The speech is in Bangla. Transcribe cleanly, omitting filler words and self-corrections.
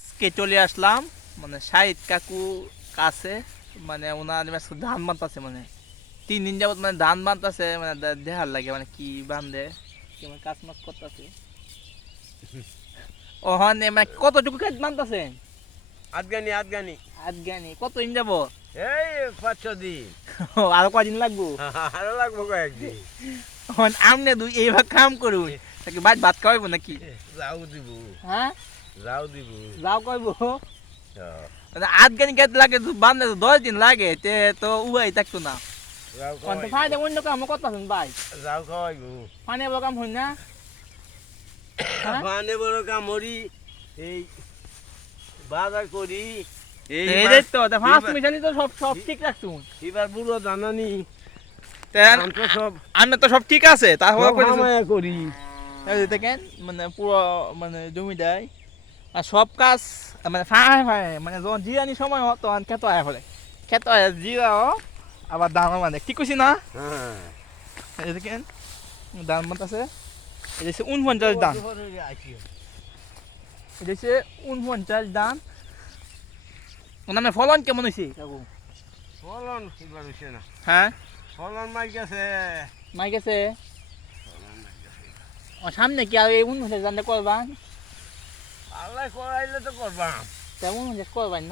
আজকে চলে আসলাম মানে শাহিদ কাকু কাছে, মানে ওনার আজকে ধান বানতেছে, মানে 3 দিন যাবত মানে ধান বানতেছে, মানে দেখার লাগে মানে কি বান্ধে, কি মানে কাজ মাজ করতেছে। ওখানে মানে কতটুকু কাজ বানতেছে? আদগানি আজগানি কতদিন যাব? এই 5-6 দিন। আরো কদিন লাগবো? আরো লাগবো কয়েকদিন। এখন আমনে দুই এইভাবে কাম করুন নাকি ভাত ভাত খাওয়াইবো নাকি? যাও দিব হ্যাঁ যাও দিব। যাও কইবো। হ্যাঁ, মানে আজগানি কাজ লাগে তো বান্ধে তো 10 দিন লাগে, তে তো উবাই থাকতো না। যাও কোনটা খাওয়াইবো। ফায়দা অন্য কাম করতেছেন ভাই? যাও খাওয়াইবো। ফানে বড় কাম হই না? হ্যাঁ বানে বড় কামড়ি এই বাজার করি এই এই তো ফার্স্ট মিশালি তো সব সব ঠিক রাখছুন। এবার বুড়ো জানানি তেন আমি তো সব আন্না তো সব ঠিক আছে, তাহলে সব হামায়া করি। এই দেখেন মানে পুরো মানে জমি দেয় আর সব কাজ মানে ফাঁয় ফাঁয়, মানে যখন জিরানি সময় হয় তখন খেতে আয় ফলে, খেতে আয় জিরাও আবার দামও মানে ঠিক কইছি না? হ্যাঁ এই দেখেন দাম মত আছে, এই যে 49 দাম, এই যে 49 দাম। ওনার ফলন কেমন হয়েছে কাকু? ফলন এবার হইছে না, হ্যাঁ ফলন মাই গেছে। মাই গেছে। ও সামনে কি আর এই 49 দামটা করবা? আল্লাহ করাইলে তো করবাম। তেমন করবেন না।